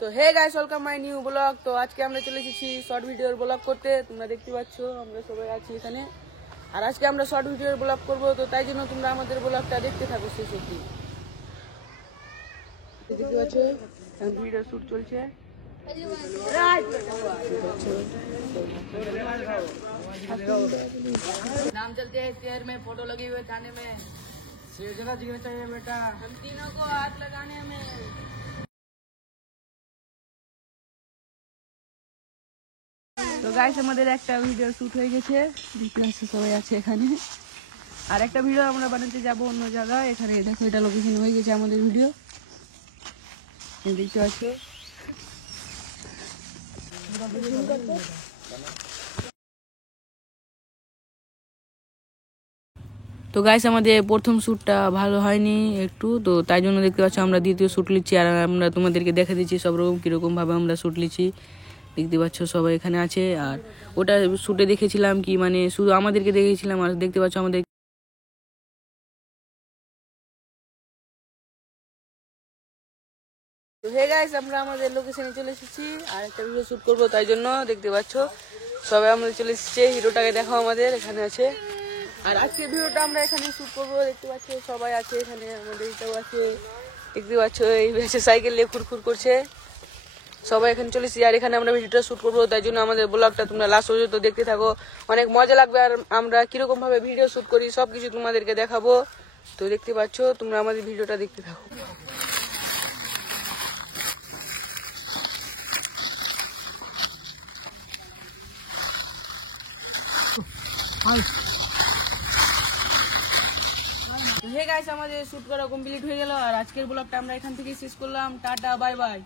তো hey guys, welcome my new blog. তো আজকে আমরা চলে এসেছি শর্ট ভিডিওর ব্লগ করতে। তোমরা দেখতে পাচ্ছ আমরা সবাই আছি এখানে, আর আজকে আমরা শর্ট ভিডিওর ব্লগ করব। তো তাই জন্য তোমরা আমাদের ব্লগটা দেখতে থাকো শেষ অবধি। দেখতে পাচ্ছ ভিডিও শুট চলছে। नाम चलते हैं चेयर में, फोटो लगे हुए थाने में। जगह दिखना चाहिए बेटा, हम तीनों को हाथ लगाने में। তো গাইস আমাদের একটা ভিডিও শুট হয়ে গেছে, দেখতে পাচ্ছ সবাই আছে এখানে। আর একটা ভিডিও আমরা বানাতে যাব অন্য জায়গায়। এখানে দেখো এটা লোকেশন হয়ে গেছে আমাদের ভিডিও, দেখতে পাচ্ছ। তো গাইস আমাদের প্রথম শ্যুটটা ভালো হয়নি একটু, তো তাই জন্য দেখতে পাচ্ছ আমরা দ্বিতীয় শ্যুট নিচ্ছি। আর আমরা তোমাদেরকে দেখা দিচ্ছি সব রকম কীরকমভাবে আমরা শ্যুট নিচ্ছি। দেখতে পাচ্ছ সবাই এখানে আছে। আর ওটা শ্যুটে দেখেছিলাম কি মানে শুধু আমাদেরকে দেখেছিলাম, আর দেখতে পাচ্ছ আমাদের তো হে গাইস আমরা আমাদের লোকেশনে চলে এসেছি আর একটা ভিডিও শ্যুট করবো, তাই জন্য দেখতে পাচ্ছ সবাই আমাদের চলে এসেছে। হিরোটাকে দেখাও আমাদের এখানে আছে। আর আজকে ভিডিওটা আমরা এখানে শ্যুট করবো, দেখতে পাচ্ছ সবাই আছে এখানে, আমাদের এটাও আছে দেখতে পাচ্ছ। এই সাইকেল নিয়ে খুরখুর করছে, সবাই এখানে চলে এসেছি। আর এখানে আমরা ভিডিওটা শ্যুট করবো, তাই জন্য আমাদের ব্লগটা তোমরা লাস্ট পর্যন্ত দেখতে থাকো, অনেক মজা লাগবে। আর আমরা কিরকম ভাবে ভিডিও শ্যুট করি সবকিছু তোমাদেরকে দেখাবো। তো দেখতে পাচ্ছ তোমরা আমাদের ভিডিওটা দেখতে থাকো। হে গাইস আমাদের শুট করা কমপ্লিট হয়ে গেল, আর আজকের ব্লগটা আমরা এখান থেকে শেষ করলাম। Tata, bye bye.